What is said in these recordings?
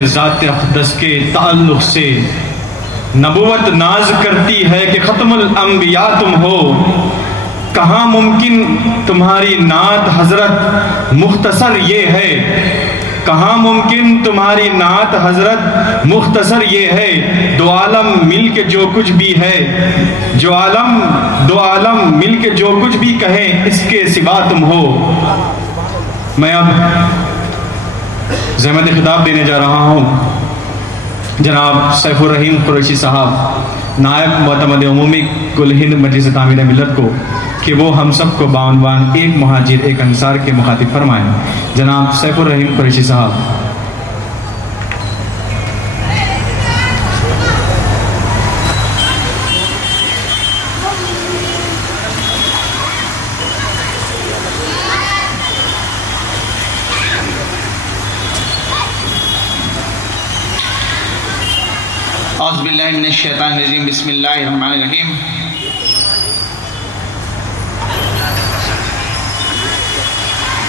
ذات اقدس کے تعلق سے نبوت ناز کرتی ہے کہ ختم الانبیاء تم ہو، کہاں ممکن تمہاری نعت حضرت مختصر یہ ہے، کہاں ممکن تمہاری نعت حضرت مختصر یہ ہے، دو عالم مل کے جو کچھ بھی ہے، دو عالم مل کے جو کچھ بھی کہیں اس کے سوا تم ہو۔ میں اب زحمت خطاب دینے جا رہا ہوں جناب سیف الرحیم قریشی صاحب، نائب معتمد عمومی کل ہند مجلس تعمیر ملت کو، کہ وہ ہم سب کو بعنوان ایک مہاجر ایک انصار کے مخاطب فرمائیں۔ جناب سیف الرحیم قریشی صاحب۔ اعوذ باللہ من الشیطان الرجیم، بسم اللہ الرحمن الرحیم۔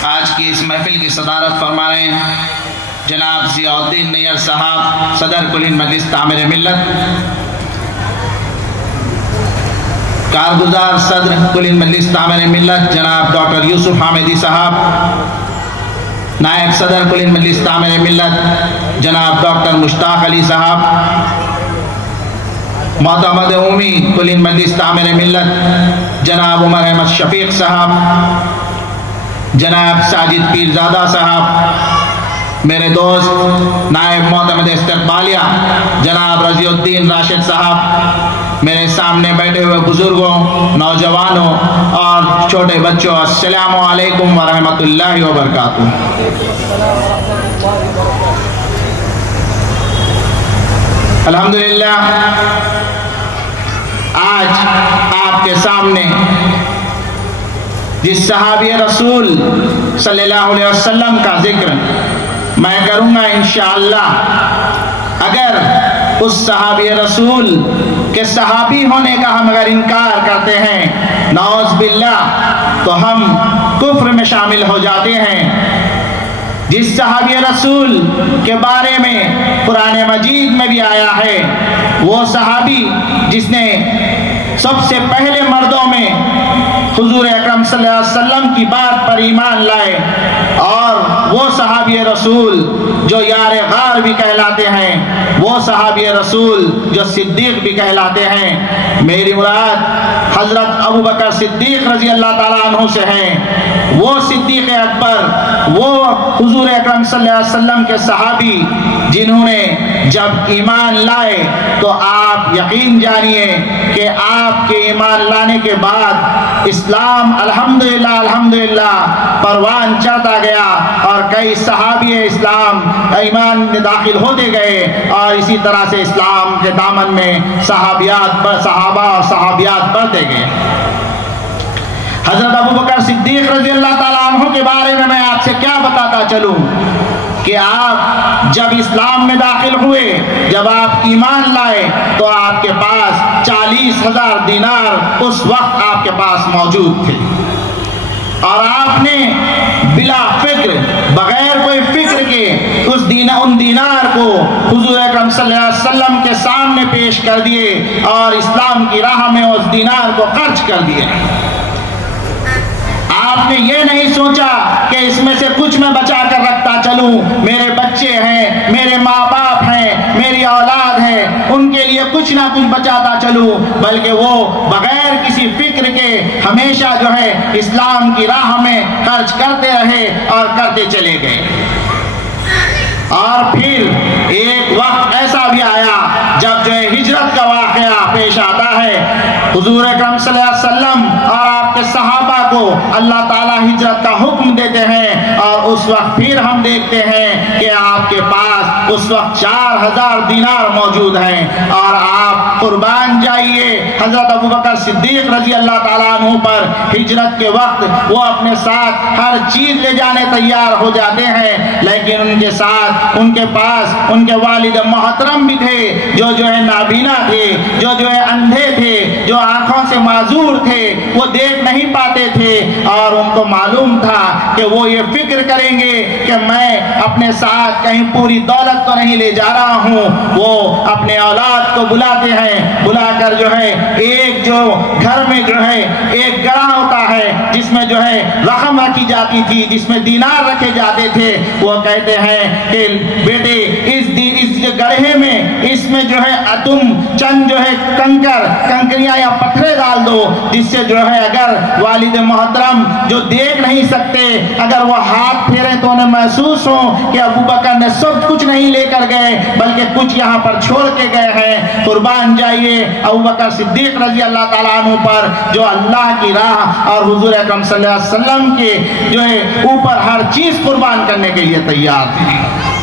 آج کی اس محفل کی صدارت فرما رہے ہیں جناب ضیاء الدین نیئر صاحب، صدر کل ہند مجلس تعمیر ملت، کارگزار صدر کل ہند مجلس تعمیر ملت جناب ڈاکٹر یوسف حامدی صاحب، نائب صدر کل ہند مجلس تعمیر ملت جناب ڈاکٹر مشتاق علی صاحب، معتمد عمومی کل ہند مجلس تعمیر ملت جناب عمر احمد شفیق صاحب، جناب ساجد پیرزادہ صاحب، میرے دوست نائب معتمد استقبالیہ جناب رضی الدین راشد صاحب، میرے سامنے بیٹھے ہوئے بزرگوں، نوجوانوں اور چھوٹے بچوں، السلام علیکم ورحمۃ اللہ وبرکاتہ۔ الحمدللہ آج آپ کے سامنے جس صحابی رسول صلی اللہ علیہ وسلم کا ذکر میں کروں گا انشاءاللہ، اگر اس صحابی رسول کے صحابی ہونے کا ہم اگر انکار کرتے ہیں نعوذ باللہ تو ہم کفر میں شامل ہو جاتے ہیں۔ جس صحابی رسول کے بارے میں قرآن مجید میں بھی آیا ہے، وہ صحابی جس نے سب سے پہلے مردوں میں حضور اکرم صلی اللہ علیہ وسلم کی بات پر ایمان لائے، اور وہ صحابی رسول جو یار غار بھی کہلاتے ہیں، وہ صحابی رسول جو صدیق بھی کہلاتے ہیں۔ میری مراد حضرت ابو بکر صدیق رضی اللہ تعالیٰ عنہ سے ہیں، وہ صدیق اکبر، وہ حضور اکرم صلی اللہ علیہ وسلم کے صحابی جنہوں نے جب ایمان لائے تو آپ یقین جانیے کہ آپ کے ایمان لانے کے بعد اسلام الحمدللہ پروان چڑھتا گیا، اور کئی صحابی اسلام ایمان میں داخل ہوتے گئے، اور اسی طرح سے اسلام کے دامن میں صحابہ اور صحابیات بڑھتے گئے۔ حضرت ابو بکر صدیق رضی اللہ تعالیٰ عنہ کے بارے میں آپ سے کیا بتاتا چلوں کہ آپ جب اسلام میں داخل ہوئے، جب آپ ایمان لائے تو آپ کے پاس 40,000 دینار اس وقت آپ کے پاس موجود تھے، اور آپ نے بلا فکر، بغیر کوئی فکر کے ان دینار کو حضور اکرم صلی اللہ علیہ وسلم کے سامنے پیش کر دیے، اور اسلام کی راہ میں اس دینار کو خرچ کر دیے۔ آپ نے یہ نہیں سوچا کہ اس میں سے کچھ میں بچا کر رکھتا چلوں، میرے بچے ہیں، میرے ماں باپ ہیں، میری اولاد ہے، ان کے لیے کچھ نہ کچھ بچاتا چلوں، بلکہ وہ بغیر کسی فکر کے ہمیشہ جو ہے اسلام کی راہ میں خرچ کرتے رہے اور کرتے چلے گئے۔ اور پھر ایک وقت ایسا بھی آیا جب جو ہے ہجرت کا واقعہ پیش آتا ہے، حضور اکرم صلی اللہ علیہ وسلم اور آپ کے صحابہ کو اللہ تعالیٰ ہجرت کا حکم دیتے ہیں، اور اس وقت پھر ہم دیکھتے ہیں کہ آپ کے پاس اس وقت 4,000 دینار موجود ہیں، اور آپ قربان جائیے حضرت ابو بکر صدیق رضی اللہ تعالیٰ عنہ پر ہجرت کے وقت وہ اپنے ساتھ ہر چیز لے جانے تیار ہو جاتے ہیں، لیکن ان کے ساتھ ان کے پاس ان کے والد محترم بھی تھے جو ہے نابینا تھے، جو ہے اندھے تھے، جو آنکھوں से माजूर थे, वो देख नहीं पाते थे और उनको मालूम था कि वो ये फिक्र करेंगे कि मैं अपने साथ कहीं पूरी दौलत तो नहीं ले जा रहा हूँ। वो अपने औलाद को बुलाते हैं, बुलाकर जो है एक जो घर में जो है एक गड़ा होता है जिसमें जो है रकम रखी जाती थी, जिसमें दीनार रखे जाते थे। वो कहते हैं कि बेटे इस गड्ढे में इसमें जो है तुम चंद जो है कंकरियां या पत्थरे डाल दो, जिससे जो है अगर वालिद मोहतरम जो देख नहीं सकते अगर वो हाथ फेरे तो उन्हें महसूस हो कि अबू बकर ने सब कुछ नहीं लेकर गए बल्कि कुछ यहाँ पर छोड़ के गए हैं। कुर्बान जाइए अबू बकर सिद्दीक रजी अल्लाह ताला अन्हु पर, जो अल्लाह की राह और हुजूर अकरम सल्लल्लाहु अलैहि वसल्लम के जो है ऊपर हर चीज कुर्बान करने के लिए तैयार थे।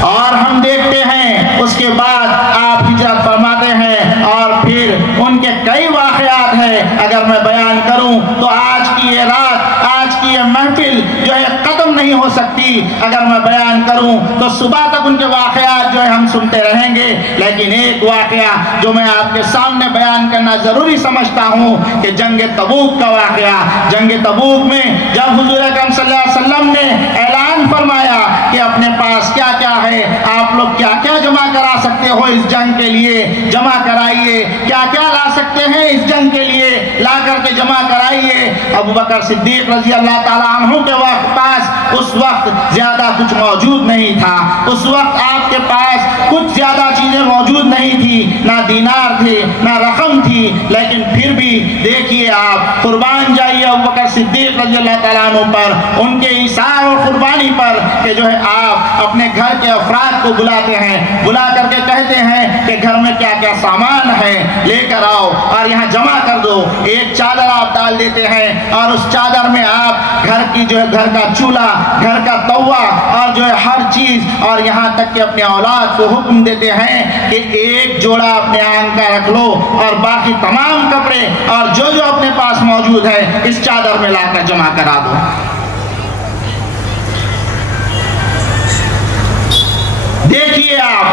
और हम देखते हैं उसके बाद आप हिजरत फरमाते हैं और फिर उनके कई वाक़यात हैं। अगर मैं बयान करूं तो आज की ये रात, आज की ये महफिल जो है ख़त्म नहीं हो सकती। अगर मैं बयान करूं तो सुबह तक उनके वाक़यात जो है हम सुनते रहेंगे। लेकिन एक वाक़या जो मैं आपके सामने बयान करना ज़रूरी समझता हूं कि जंग तबूक का वाक़या। जंग तबूक में जब हुज़ूर अकरम सल्लल्लाहु अलैहि वसल्लम ने ऐलान फरमाया कि अपने पास क्या क्या है, आप लोग क्या क्या जमा करा सकते हो इस जंग के लिए, जमा कराइए। क्या क्या ला सकते हैं इस जंग के लिए, ला करके जमा कराइए। अबू बकर सिद्दीक रजी अल्लाह ताला अन्हु के पास उस वक्त ज्यादा कुछ मौजूद नहीं था। उस वक्त आपके पास कुछ ज्यादा चीजें मौजूद नहीं थी, ना दीनार थे ना रकम थी। लेकिन फिर भी देखिए आप, कुर्बान जाइए अबू बकर सिद्दीक रजी अल्लाह ताला अन्हु पर, उनके इशार और कुर्बानी पर कि जो है आप अपने घर के अफराद को बुलाते हैं, बुला करके कहते हैं कि घर में क्या क्या सामान है लेकर आओ और यहाँ जमा कर दो। एक चादर आप डाल देते हैं और उस चादर में आप घर की जो है घर का चूल्हा, घर का तवा और जो है हर चीज, और यहाँ तक कि अपने औलाद को हुक्म देते हैं कि एक जोड़ा अपने आंग का रख लो और बाकी तमाम कपड़े और जो जो अपने पास मौजूद है इस चादर में लाकर जमा करा दो। देखिए आप,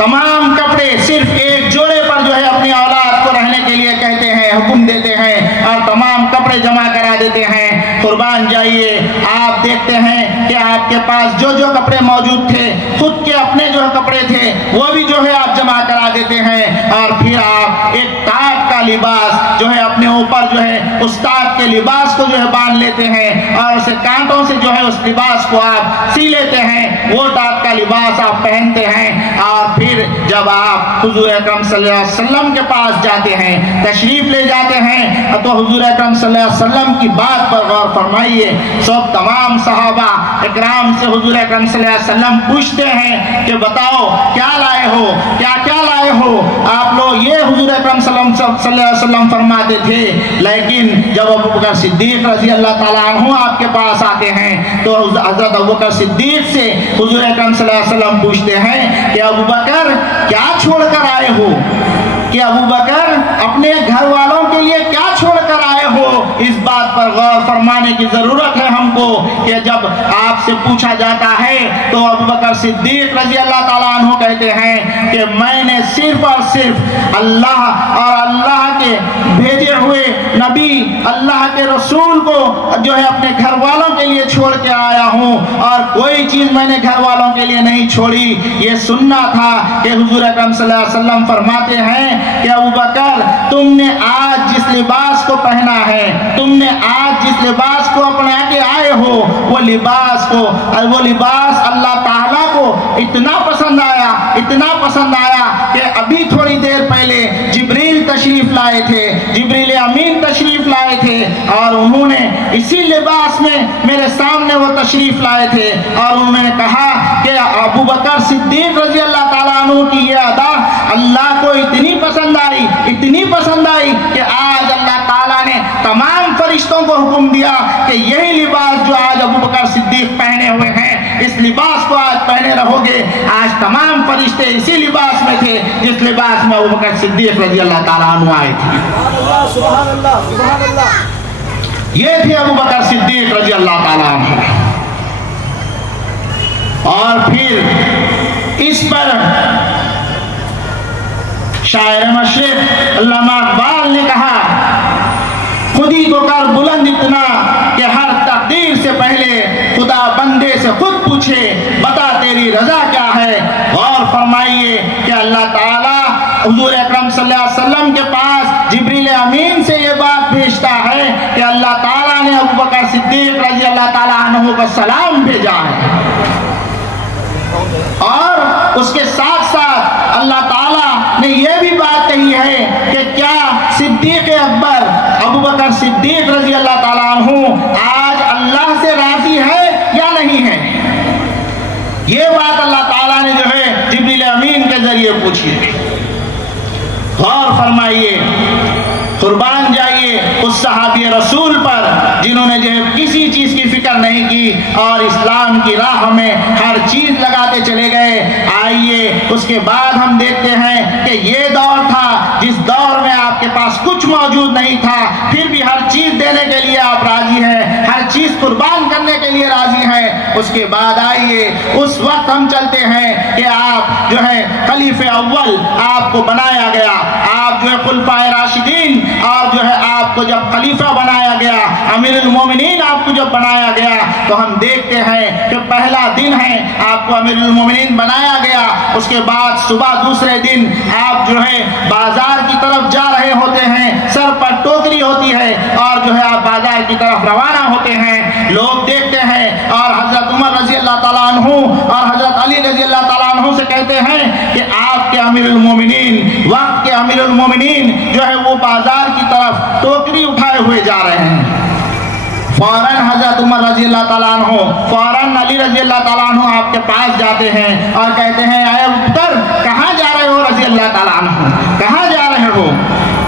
तमाम कपड़े सिर्फ एक जोड़े पर जो है अपनी औलाद को रहने के लिए कहते हैं, हुक्म देते हैं और तमाम कपड़े जमा करा देते हैं। कुर्बान जाइए, आप देखते हैं कि आपके पास जो जो कपड़े मौजूद थे, खुद के अपने जो कपड़े थे वो भी जो है आप जमा करा देते हैं। और फिर आप एक ताक का लिबास जो है अपने ऊपर जो है उस ताक के लिबास को जो है बांध लेते हैं और उसे कांटों से जो है उस लिबास को आप सी लेते हैं। वो ताक का लिबास आप पहनते हैं और फिर जब आप हुजूर अकरम सल्लल्लाहु अलैहि वसल्लम के पास जाते हैं, तशरीफ ले जाते हैं, तो हुजूर अकरम सल्लल्लाहु अलैहि वसल्लम की बात पर गौर फरमाइए। सब तमाम सहाबा इकराम से हुजूर अकरम सल्लल्लाहु अलैहि वसल्लम पूछते हैं कि बताओ क्या लाए हो, क्या क्या लाए हो आप लोग। ये हुजूर अकरम सल्लल्लाहु अलैहि वसल्लम फरमाते थे। लेकिन जब अबू बकर सिद्दीक रजी अल्लाह ताला अन्हु आपके पास आते हैं तो हजरत अबू बकर सिद्दीक से हुजूर अकरम सल्लल्लाहु अलैहि वसल्लम पूछते हैं कि अबू बकर क्या छोड़कर आए हो, कि अबू बकर अपने घर वालों के लिए क्या छोड़कर आए हो। इस बात पर गौर फरमाने की जरूरत है हमको कि जब आपसे पूछा जाता है तो अबू बकर सिद्दीक रजी अल्लाह ताला अन्हु कहते हैं कि मैंने सिर्फ और सिर्फ अल्लाह और अल्लाह के भेजे हुए नबी, अल्लाह के रसूल को जो है अपने घर वालों के लिए छोड़ के आया हूँ और कोई चीज मैंने घर वालों के लिए नहीं छोड़ी। ये सुनना था कि हुजूर अकरम सल्लल्लाहु अलैहि वसल्लम फरमाते हैं कि अबू बकर तुमने आज जिस लिबास को पहना है, तुमने आज जिस लिबास को अपना के आए हो, वो लिबास अल्लाह ताला को इतना पसंद आया, इतना पसंद आया कि अभी थोड़ी देर पहले जिब्रील तशरीफ लाए थे, जिब्रील अमीन तशरीफ लाए थे और उन्होंने इसी लिबास में मेरे सामने वो तशरीफ लाए थे और उन्होंने कहा कि अबू बकर सिद्दीक रजी अल्लाह ताला अन्हु की ये अदा अल्लाह को इतनी पसंद आई, इतनी पसंद आई कि आज अल्लाह ताला ने तमाम फरिश्तों को हुक्म दिया कि यही लिबास जो आज अबू बकर सिद्दीक पहने हुए हैं, इस लिबास को आज पहने रहोगे। आज तमाम फरिश्ते इसी लिबास में थे जिस लिबास में अबू बकर सिद्दीक रजी अल्लाह ताला अन्हु आए थे। सुभान अल्लाह, सुभान अल्लाह। ये थे अबू बकर सिद्दीक रजी अल्लाह ताला अन्हु। और फिर इस पर शायर मशरिक़ अल्लामा इक़बाल ने कहा, खुदी को कर बुलंद इतना कि हर तकदीर से पहले खुदा बंदे से खुद पूछे, बता तेरी रजा क्या है। गौर फरमाइए कि अल्लाह ताला हुजूर अकरम सल्लल्लाहु अलैहि वसल्लम के पास जिब्रील अमीन से ये बात भेजता है कि अल्लाह ताला ने अबू बकर सिद्दीक रज़ी अल्लाह ताला अन्हु को सलाम भेजा है। और उसके साथ साथ अल्लाह ताला ने यह भी बात कही है कि क्या सिद्दीक अकबर अबू बकर सिद्दीक रज़ी अल्लाह ताला अन्हु आज अल्लाह से राजी है या नहीं है। ये बात अल्लाह ताला ने जो है जिब्रील अमीन के जरिए पूछी है। गौर फरमाइए, कुर्बान जाइए उस सहाबी रसूल पर जिन्होंने जो है किसी चीज की फिक्र नहीं की और इस्लाम की राह में हर चीज लगाते चले गए। आइए उसके बाद हम देखते हैं कि ये दौर था जिस दौर में आपके पास कुछ मौजूद नहीं था, फिर भी हर चीज देने के लिए आप राजी हैं, हर चीज कुर्बान करने के लिए राजी हैं। उसके बाद आइए उस वक्त हम चलते हैं कि आप जो है खलीफे अव्वल आपको बनाया गया, आप जो है खुलफाए राशिदीन और जो है आपको जब खलीफा बनाया गया, अमीरुल मोमिनीन आपको जब बनाया गया, तो हम देखते हैं कि पहला दिन है आपको अमीरुल मोमिनीन बनाया गया। उसके बाद सुबह दूसरे दिन आप जो है बाजार की तरफ जा रहे होते हैं, सर पर टोकरी होती है और जो है आप बाजार की तरफ रवाना होते हैं। लोग देखते हैं और हजरत उमर रजी अल्लाह ताला अन्हु और हजरत अली रजी अल्लाह ताला अन्हु से कहते हैं कि आपके अमीरुल मोमिनीन, वक्त के अमीरुल मोमिनीन जो है वो बाजार की तरफ टोकरी उठाए हुए जा रहे हैं। फौरन हजरत उमर रजी अल्लाह ताला अन्हु, फौरन अली रजी अल्लाह ताला अन्हु आपके पास जाते हैं और कहते हैं, आए पुत्र कहाँ जा रहे हो रजी अल्लाह ताला अन्हु, कहाँ जा रहे हो।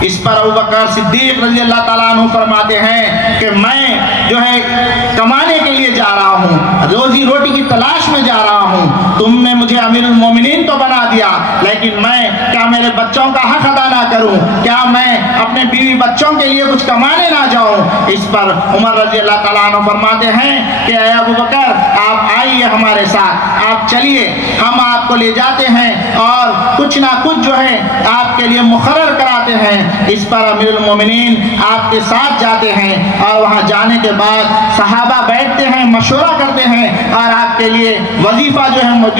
इस पर अबू बकर सिद्दीक रजी अल्लाह ताला अन्हु फरमाते हैं कि मैं जो है कमाने के लिए जा रहा हूँ, रोजी रोटी की तलाश में जा रहा हूँ। तुमने मुझे अमीरुल मोमिनीन तो बना दिया, लेकिन मैं क्या मेरे बच्चों का हक अदा ना करूँ, क्या मैं अपने बीवी बच्चों के लिए कुछ कमाने ना जाऊँ। इस पर उमर रजी अल्लाह ताला अन्हु फरमाते हैं कि अबू बकर आप आइए हमारे साथ, आप चलिए, हम आपको ले जाते हैं और कुछ ना कुछ जो है आपके लिए मुकर्रर कराते हैं। इस पर अमीरुल मोमिनीन आपके साथ जाते हैं और वहां जाने के बाद सहाबा बैठते हैं, मशवरा करते हैं और आपके लिए वजीफा जो है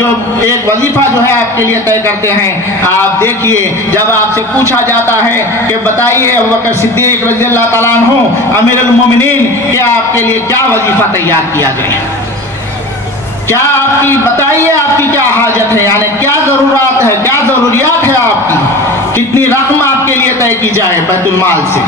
एक वजीफा जो है आपके लिए तय करते हैं। आप देखिए जब आपसे पूछा जाता है कि बताइए अबू बकर सिद्दीक रज़ी अल्लाह ताला अन्हु अमीरुल मोमिनीन कि आपके लिए क्या वजीफा तैयार किया गया, क्या आपकी बताइए आपकी क्या हाजत है, यानी क्या जरूरत है, क्या जरूरियात है आपकी, कितनी रकम आपके लिए तय की जाए बैतुल माल से।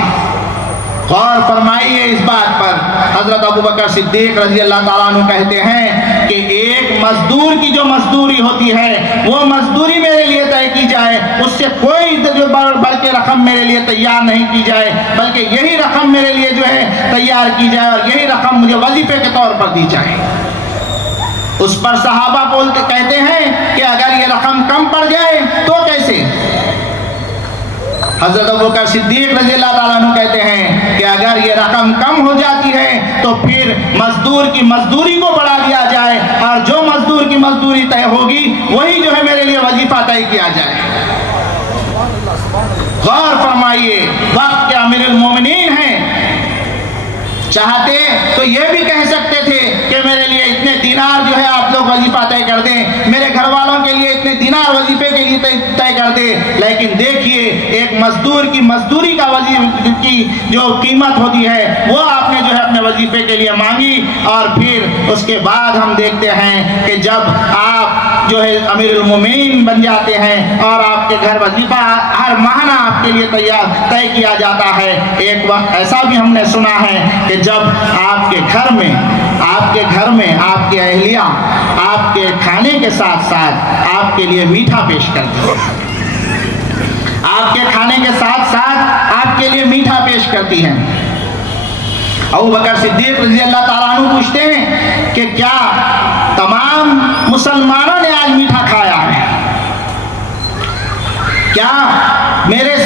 गौर फरमाइए इस बात पर। हजरत अबू बकर सिद्दीक रजी अल्लाह ताला अन्हु कहते हैं कि एक मजदूर की जो मजदूरी होती है वो मजदूरी मेरे लिए तय की जाए, उससे कोई जो बढ़ के रकम मेरे लिए तैयार नहीं की जाए, बल्कि यही रकम मेरे लिए जो है तैयार की जाए और यही रकम मुझे वजीफे के तौर पर दी जाए। उस पर सहाबा बोलते कहते हैं कि अगर ये रकम कम पड़ जाए तो कैसे। हजरत अबू बकर सिद्दीक रज़ी अल्लाह ताला अन्हु कहते हैं कि अगर ये रकम कम हो जाती है तो फिर मजदूर की मजदूरी को बढ़ा दिया जाए और जो मजदूर की मजदूरी तय होगी वही जो है मेरे लिए वजीफा तय किया जाए। गौर फरमाइए, वक्त के अमीरुल मोमिनीन हैं, चाहते तो ये भी कह सकते थे कि मेरे लिए इतने दिनार जो है आप लोग वजीफा तय कर दें, मेरे घर वालों के लिए इतने दिनार वजीफे के लिए तय कर दें। लेकिन देखिए एक मजदूर की मजदूरी का की जो कीमत होती है वो आपने जो है अपने वजीफे के लिए मांगी और फिर उसके बाद हम देखते हैं कि जब आप जो है अमीरुल मोमिनीन बन जाते हैं और आपके घर वजीफा हर महीना आपके लिए तय किया जाता है। एक वक्त ऐसा भी हमने सुना है कि जब आपके घर में आपकी अहलिया आपके खाने के साथ साथ आपके लिए मीठा पेश करती है, आपके खाने के साथ साथ आपके लिए मीठा पेश करती हैं। अबू बकर सिद्दीक रज़ी अल्लाह ताला अन्हु पूछते हैं कि क्या तमाम मुसलमानों ने आज मीठा खाया है, क्या मेरे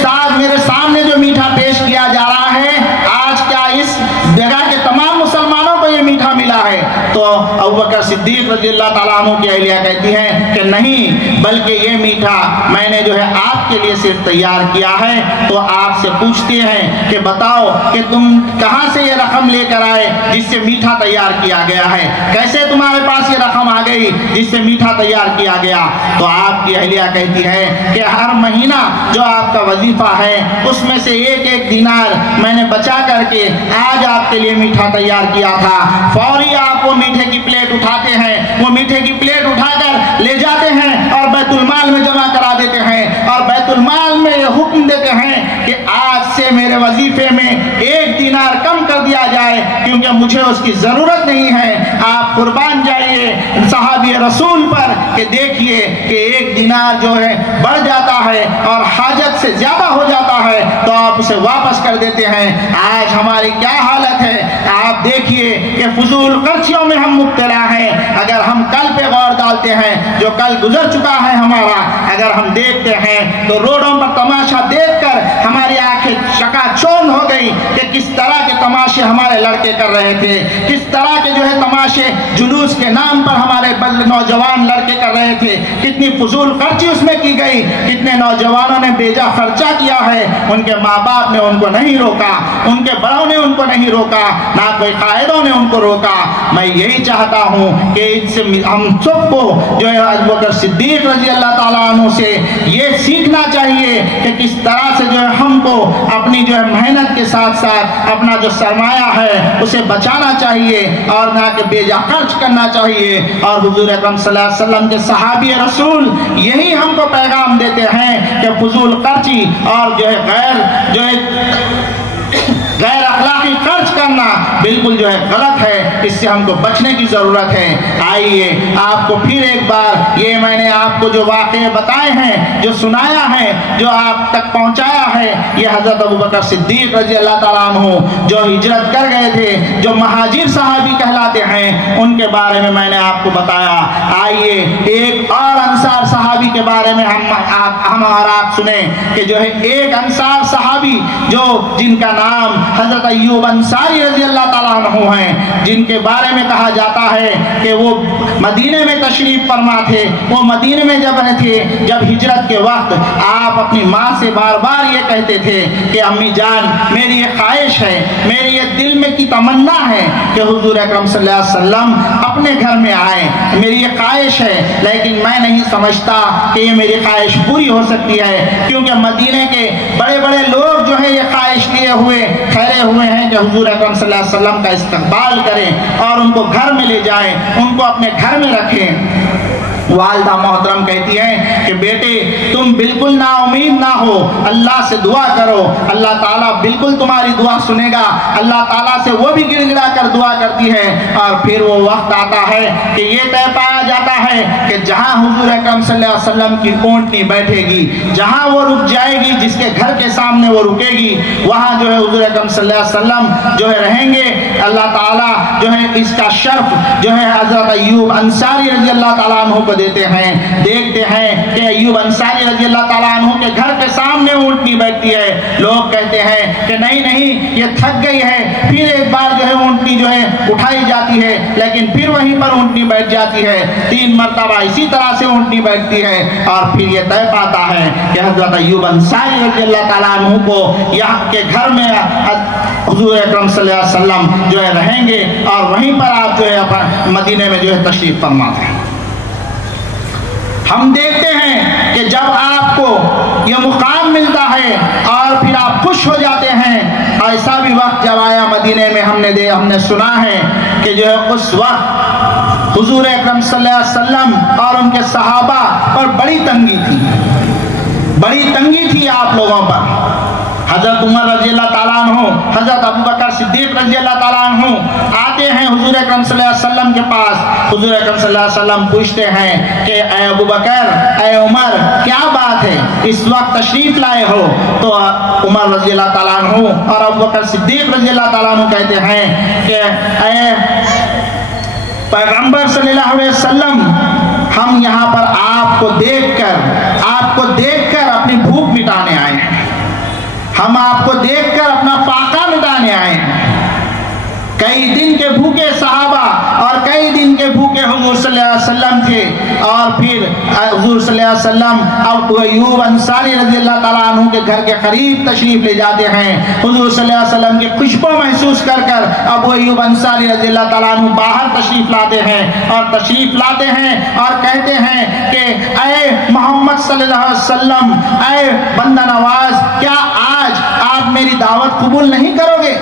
सामने जो मीठा पेश किया जा रहा है आज क्या इस जगह के तमाम मुसलमानों को ये मीठा मिला है। तो अबू بکر صدیق رضی اللہ تعالیٰ عنہ کی اہلیہ کہتی ہیں کہ نہیں، بلکہ یہ میٹھا میں نے جو ہے آپ کے لیے صرف تیار کیا ہے۔ تو آپ سے پوچھتے ہیں کہ بتاؤ کہ تم کہاں سے یہ رقم لے کر آئے جس سے میٹھا تیار کیا گیا ہے؟ کیسے تمہارے پاس یہ رقم آ گئی جس سے میٹھا تیار کیا گیا؟ تو آپ کی اہلیہ کہتی ہے کہ ہر مہینہ جو آپ کا وظیفہ ہے اس میں سے ایک ایک دینار میں نے بچا کر کے آج آپ کے لیے میٹھا تیار کیا تھا۔ فوری آپ وہ میٹھے کی پلیٹ اٹھاتے ہیں، وہ میٹھے کی پلیٹ اٹھا کر لے جاتے ہیں اور بیت المال میں جمع کرا دیتے ہیں، اور بیت المال میں یہ حکم دیتے ہیں کہ آج سے میرے وظیفے میں ایک دینار کم کر دیا جائے کیونکہ مجھے اس کی ضرورت نہیں ہے۔ آپ قربان جائیے صحابی رسول پر کہ دیکھیے کہ ایک دینار جو ہے بڑھ جاتا ہے اور حاجت سے زیادہ ہو جاتا ہے تو آپ اسے واپس کر دیتے ہیں۔ آج ہماری کیا حالت ہے آپ دیکھیے کہ فضول خرچیوں میں ہم مبتلا ہیں۔ اگر ہم کل پہ غور ڈالتے ہیں، جو کل گزر چکا ہے ہمارا، اگر ہم دیکھتے ہیں تو روڈوں پر تماشا دیکھ کر ہماری آنکھیں چکا چوند ہو گئی کہ کس طرح کے تماشے ہمارے لڑکے کر رہے تھے، کس طرح کے جو ہے تماشے جلوس کے نام پر ہمارے نوجوان لڑکے کر رہے تھے، کتنی فضول خرچی اس میں کی گئی، کتنے نوجوانوں نے بیجا خرچہ کیا ہے۔ ان کے ماں باپ نے ان کو نہیں روکا، ان کے بڑوں نے ان کو نہیں روکا، نہ کوئی قائدوں نے ان کو روکا۔ میں یہی چاہتا ہوں کہ اس سے ہم سب کو جو ہے ابو بکر صدیق رضی اللہ تعالیٰ عنہ سے یہ سیکھنا چاہیے کہ کس طرح سے جو ہے ہم کو اپنی جو ہے محنت کے ساتھ ساتھ اپنا جو سرمایہ ہے اسے بچانا چاہیے اور نہ کہ بیجا خرچ کرنا چاہیے۔ اور حضور اکرم صلی اللہ علیہ وسلم کے صحابی رسول یہی ہم کو پیغام دیتے ہیں کہ فضول خرچی اور جو ہے غیر اخلاقی خرچ کرنا بالکل جو ہے غلط ہے، اس سے ہم کو بچنے کی ضرورت ہے۔ آئیے آپ کو پھر ایک بار یہ میں نے آپ کو جو واقعے بتائے ہیں، جو سنایا ہے، جو آپ تک پہنچایا ہے، یہ حضرت ابو بکر صدیق رضی اللہ تعالیٰ عنہ جو ہجرت کر گئے تھے، جو مہاجر صحابی کہلاتے ہیں، ان کے بارے میں میں نے آپ کو بتایا۔ آئیے ایک اور انصار صحابی کے بارے میں ہم اور آپ سنیں کہ جو ہے ایک انصار صحابی جو جن کا نام حضرت ایوب انصاری رضی اللہ تعالیٰ عنہ ہیں، جن کے بارے میں کہا جاتا ہے کہ وہ مدینے میں تشریف فرما تھے۔ وہ مدینے میں جب تھے، جب ہجرت کے وقت آپ اپنی ماں سے بار بار یہ کہتے تھے کہ امی جان میری یہ خواہش ہے، میری یہ دل میں کی تمنا ہے کہ حضور اکرم صلی اللہ علیہ وسلم اپنے گھر میں آئیں، میری یہ خواہش ہے، لیکن میں نہیں سمجھتا کہ یہ میری خواہش پوری ہو سکتی ہے کیونکہ مدینے کے بڑے بڑے لوگ جو ہے یہ خواہش لیے ہوئے ٹھہرے ہوئے ہیں کہ حضور اکرم صلی اللہ علیہ وسلم کا استقبال کریں اور ان کو گھر میں لے جائیں، ان کو اپنے گھر میں رکھیں۔ والدہ محترم کہتی ہیں کہ بیٹے تم بالکل نا امید نہ ہو، اللہ سے دعا کرو، اللہ تعالیٰ بالکل تمہاری دعا سنے گا۔ اللہ تعالیٰ سے وہ بھی گڑ گڑا کر دعا کرتی ہے اور پھر وہ وقت آتا ہے کہ یہ طے پایا جاتا ہے کہ جہاں حضور اکرم صلی اللہ علیہ وسلم کی اونٹنی بیٹھے گی، جہاں وہ رک جائے گی، جس کے گھر کے سامنے وہ رکے گی، وہاں جو ہے حضور اکرم صلی اللہ علیہ وسلم جو ہے رہیں گے۔ اللہ تعالیٰ جو ہے اس کا شرف جو ہے حضرت ایوب انصاری رضی اللہ تعالیٰ عنہ کو دیتے ہیں۔ دیکھتے ہیں کہ ایوب انصاری رضی اللہ تعالیٰ عنہ کے گھر کے سامنے اونٹنی بیٹھتی ہے۔ لوگ کہتے ہیں کہ نہیں نہیں یہ تھک گئی ہے، پھر ایک بار جو ہے اونٹنی جو ہے اٹھائی جاتی ہے، لیکن پھر وہیں پر اونٹنی بیٹھ جاتی ہے، 3 مرتبہ اسی طرح سے اونٹنی بیٹھتی ہے اور پھر یہ طے پاتا ہے کہ حضرت ایوب انصاری رضی اللہ تعالیٰ عنہ کو یہاں کے گھر میں حضور اکرم صلی اللہ علیہ وسلم جو ہے رہیں گے اور وہیں پر آپ جو ہے مدینے میں جو ہے تشریف فرماتے ہیں۔ ہم دیکھتے ہیں کہ جب آپ کو یہ مقام ملتا ہے اور پھر آپ خوش ہو جاتے ہیں، ایسا بھی وقت جب آیا مدینے میں ہم نے سنا ہے کہ جو ہے اس وقت حضور اکرم صلی اللہ علیہ وسلم اور ان کے صحابہ پر بڑی تنگی تھی آپ لوگوں پر۔ حضرت عمر رضی اللہ تعالیٰ عنہ، حضرت ابو بکر صدیق رضی اللہ تعالیٰ عنہ آتے ہیں حضور اکرم صلی اللہ علیہ وسلم کے پاس۔ حضور اکرم صلی اللہ علیہ وسلم پوچھتے ہیں کہ اے ابو بکر، اے عمر، کیا بات ہے اس وقت تشریف لائے ہو؟ تو عمر رضی اللہ تعالیٰ عنہ اور ابو بکر صدیق رضی اللہ تعالیٰ عنہ کہتے ہیں کہ اے پیغمبر صلی اللہ علیہ وسلم، ہم یہاں پر آپ کو دیکھ کر اپنی بھوک مٹانے آئے ہیں، ہم آپ کو دیکھ کر اپنا فاقہ مٹانے آئے ہیں۔ कई दिन के भूखे सहाबा और कई दिन के भूखे हुजूर सल्लल्लाहु अलैहि वसल्लम थे। और फिर हुजूर सल्लल्लाहु अलैहि वसल्लम अबू अय्यूब अंसारी रज़ियल्लाहु ताला अन्हु के घर के करीब तशरीफ ले जाते हैं। हुजूर सल्लल्लाहु अलैहि वसल्लम की खुशबू महसूस कर कर अबू अय्यूब अंसारी रज़ियल्लाहु ताला अन्हु बाहर तशरीफ लाते हैं और तशरीफ लाते हैं और कहते हैं कि ऐ मोहम्मद सल्लल्लाहु अलैहि वसल्लम, ऐ बंदा नवाज, क्या आज आप मेरी दावत कबूल नहीं करोगे?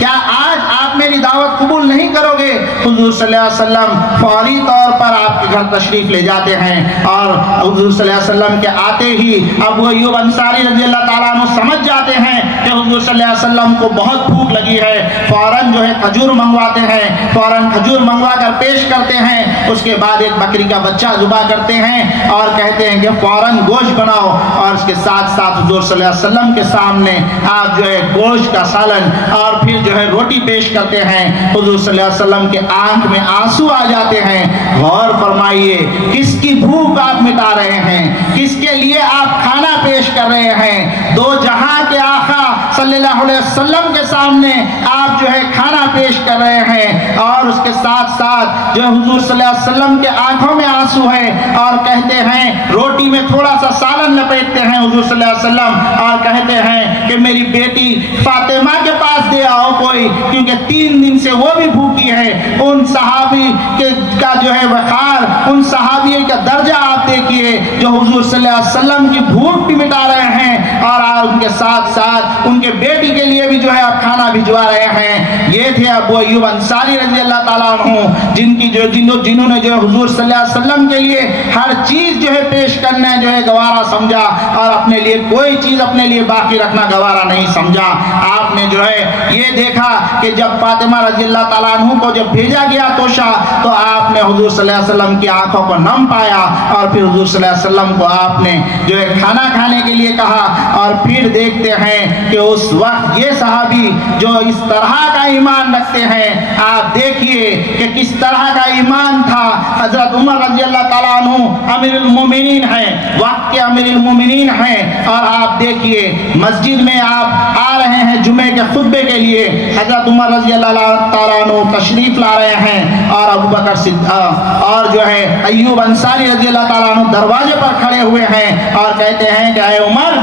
क्या आज आप मेरी दावत कबूल नहीं करोगे? हुजूर सल्लल्लाहु अलैहि वसल्लम फौरी तौर पर आपके घर तशरीफ ले जाते हैं और हुजूर सल्लल्लाहु अलैहि वसल्लम के आते ही अबू अय्यूब अंसारी रज़ियल्लाहु ताला अन्हु समझ जाते हैं कि हुजूर सल्लल्लाहु अलैहि वसल्लम को बहुत भूख लगी है। फौरन जो है खजूर मंगवाते हैं, फौरन खजूर मंगवा कर पेश करते हैं। उसके बाद एक बकरी का बच्चा ज़ुबा करते हैं और कहते हैं कि फौरन गोश्त बनाओ। और उसके साथ साथ हुजूर सल्लल्लाहु अलैहि वसल्लम के सामने आप जो है गोश्त का सालन और फिर जो है रोटी पेश करते हैं। हुजूर सल्लल्लाहु अलैहि वसल्लम के आंख में आंसू आ जाते हैं। गौर फरमाइए, किसकी भूख आप मिटा रहे हैं, किसके लिए आप खाना पेश कर रहे हैं? दो जहां के आका सल्लल्लाहु अलैहि वसल्लम के सामने आप जो है खाना पेश कर रहे हैं और उसके साथ साथ जो हुजूर सल्लल्लाहु अलैहि वसल्लम के आंखों में आंसू है और कहते हैं, रोटी में थोड़ा सा सालन लपेटते हैं हुजूर सल्लल्लाहु अलैहि वसल्लम और कहते हैं कि मेरी बेटी फातिमा के पास दे आओ कोई, क्योंकि 3 दिन से वो भी भूखी है। उन सहाबी का जो है वक़ार, उन सहाबी का दर्जा आप देखिए जो हुजूर सल्लल्लाहु अलैहि वसल्लम की भूख भी मिटा रहे हैं और आप उनके साथ साथ उनके बेटी के लिए भी जो है आप खाना भिजवा रहे हैं। ये थे अबू अय्यूब अंसारी रज़ियल्लाहु ताला अन्हु, जिन्होंने जो हुजूर सल्लल्लाहु अलैहि वसल्लम के लिए हर चीज जो है पेश करना जो है गवारा समझा और अपने लिए कोई चीज अपने लिए बाकी रखना गवारा नहीं समझा। आपने जो है ये देखा कि जब फातिमा रज़ियल्लाहु ताला अन्हु को जब भेजा गया तोशा, तो आपने हुजूर सल्लल्लाहु अलैहि वसल्लम की आंखों को नम पाया और फिर हुजूर सल्लल्लाहु अलैहि वसल्लम को आपने जो है खाना खाने के लिए कहा। और फिर देखते हैं कि उस वक्त ये सहाबी जो इस तरह का ईमान रखते हैं, आप देखिए कि किस तरह का ईमान था। हजरत उमर रज़ियल्लाहु ताला अन्हु अमीरुल मोमिनीन हैं, वक्त के अमीरुल मोमिनीन हैं और आप देखिए मस्जिद में आप आ रहे हैं जुमे के खुतबे के लिए, हजरत उमर रज़ियल्लाहु ताला अन्हु तशरीफ ला रहे हैं और अबू बकर सिद्दीक़ और जो है अय्यूब अंसारी रज़ियल्लाहु ताला अन्हु दरवाजे पर खड़े हुए हैं और कहते हैं कि ऐ उमर,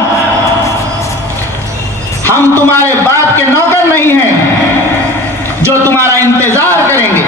हम तुम्हारे बाप के नौकर नहीं हैं जो तुम्हारा इंतजार करेंगे।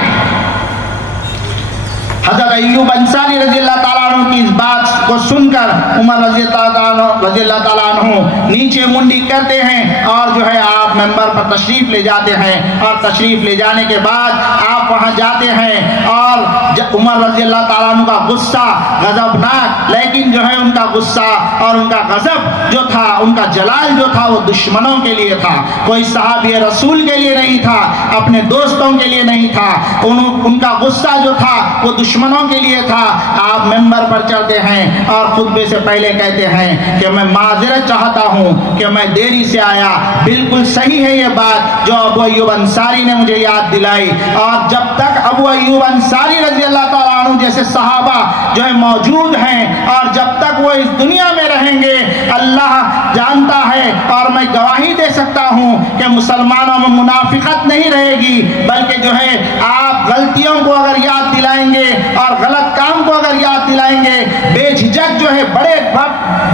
हज़रत अय्यूब अंसारी रज़ियल्लाहु ताला अन्हु की इस बात को सुनकर उमर रज़ियल्लाहु ताला अन्हु नीचे मुंडी करते हैं और जो है आप मेंबर पर तशरीफ ले जाते हैं और तशरीफ ले जाने के बाद आप वहां जाते हैं और उमर रज़ियल्लाहु ताला अन्हु का गुस्सा गजबनाक, लेकिन जो है उनका गुस्सा और उनका गजब जो था, उनका जलाल जो था वो दुश्मनों के लिए था, कोई सहाबी रसूल के लिए नहीं था, अपने दोस्तों के लिए नहीं था। उनका गुस्सा जो था वो दुश्मनों के लिए था। आप मेंबर पर चढ़ते हैं और खुतबे से पहले कहते हैं कि मैं माजरत चाहता हूं कि मैं देरी से आया। बिल्कुल सही है ये बात जो अबू अय्यूब अंसारी ने मुझे याद दिलाई। और जब तक अबू अय्यूब अंसारी रज़ियल्लाहु ताला अन्हु जैसे सहाबा जो है मौजूद हैं और जब तक वो इस दुनिया में रहेंगे, अल्लाह जानता है और मैं गवाही दे सकता हूं कि मुसलमानों में मुनाफिकत नहीं रहेगी, बल्कि जो है आप गलतियों को अगर याद दिलाएंगे और गलत काम को अगर याद दिलाएंगे, बेझिझक जो है बड़े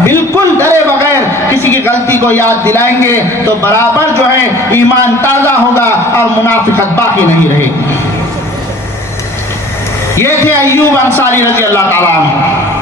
बिल्कुल डरे बगैर किसी की गलती को याद दिलाएंगे तो बराबर जो है ईमान ताजा होगा और मुनाफिकत बाकी नहीं रहेगी। ये थे अय्यूब अंसारी रज़ियल्लाहु ताला अन्हु।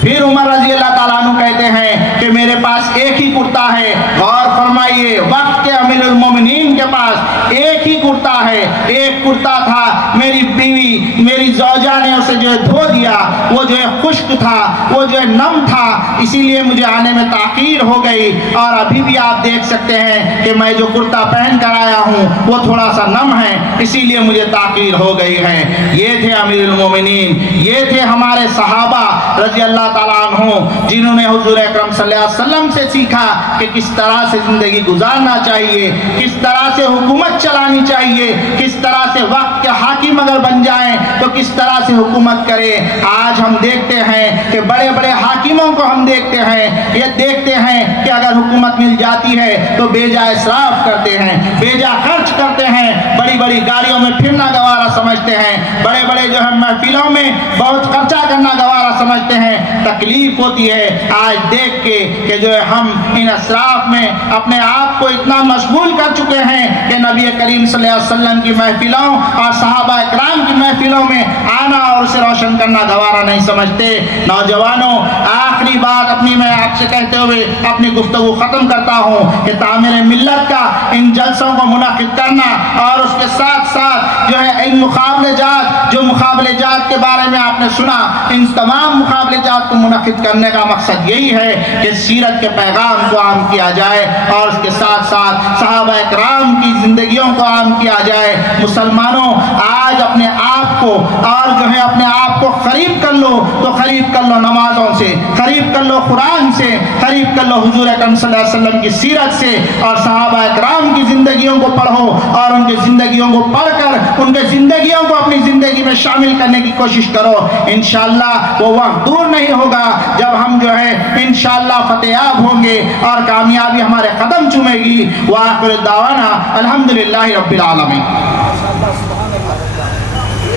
फिर उमर रज़ियल्लाहु ताला अन्हु कहते हैं कि मेरे पास एक ही कुर्ता है। गौर फरमाइए, वक्त के अमीरुल मोमिनीन के पास एक ही कुर्ता है। एक कुर्ता था, मेरी बीवी मेरी ज़ौजा ने उसे जो है धो दिया, वो जो है खुश्क था, वो जो है नम था, इसीलिए मुझे आने में ताख़ीर हो गई। और अभी भी आप देख सकते हैं कि मैं जो कुर्ता पहन कर आया हूँ वो थोड़ा सा नम है, इसीलिए मुझे ताख़ीर हो गई है। ये थे अमीरुल मोमिनीन, ये थे हमारे सहाबा رضی اللہ تعالیٰ عنہ، جنہوں نے حضور اکرم صلی اللہ علیہ وسلم سے سیکھا کہ کس طرح سے زندگی گزارنا چاہیے، کس طرح سے حکومت چلانی چاہیے، کس طرح سے وقت کے حاکم اگر بن جائیں تو کس طرح سے حکومت کرے۔ آج ہم دیکھتے ہیں کہ بڑے بڑے حاکموں کو ہم دیکھتے ہیں، یہ دیکھتے ہیں کہ اگر حکومت مل جاتی ہے تو بے جا اسراف کرتے ہیں، بے جا خرچ کرتے ہیں، بڑی بڑی گاڑیوں میں پھرنا گوارا سمجھتے ہیں، بڑے بڑے جو ہے محفلوں میں بہت خرچہ کرنا گوارا سمجھتے ہیں۔ تکلیف ہوتی ہے آج دیکھ کے کہ جو ہے ہم ان اسراف میں اپنے آپ کو اتنا مشغول کر چکے ہیں کہ نبی کریم صلی اللہ علیہ وسلم کی محفلوں اور صحابہ اکرام کی محفلوں میں آنا اور اسے روشن کرنا گوارا نہیں سمجھتے۔ نوجوانوں، آخری بات اپنی میں آپ سے کہتے ہوئے اپنی گفتگو ختم کرتا ہوں کہ تعمیر ملت کا ان جلسوں کو منعقد کرنا اور اس کے ساتھ ساتھ جو ہے ان مقابلے جات، جو مقابلے جات کے بارے میں آپ نے سنا، ان تمام مقابلے جات کو منعقد کرنے کا مقصد یہی ہے کہ سیرت کے پیغام کو عام کیا جائے اور اس کے ساتھ ساتھ صحابہ اکرام کی زندگیوں کو عام کیا جائے۔ مسلمانوں، آج اپنے آپ کو اور جو ہے اپنے آپ کو خرید کر لو تو خرید کر لو نمازوں سے، خرید کر لو قرآن سے، خرید کر لو حضور اکرم صلی اللہ علیہ وسلم کی سیرت سے، اور صحابہ اکرام کی زندگیوں کو پڑھو اور ان کی زندگیوں کو پڑھ کر ان کے زندگیوں کو اپنی زندگی میں شامل کرنے کی کوشش کرو۔ انشاءاللہ وہ وقت دور نہیں ہوگا جب ہم جو ہے انشاءاللہ فتح یاب ہوں گے اور کامیابی ہمارے قدم چومے گی۔ وآخر دعوانا الحمدللہ رب العالمین۔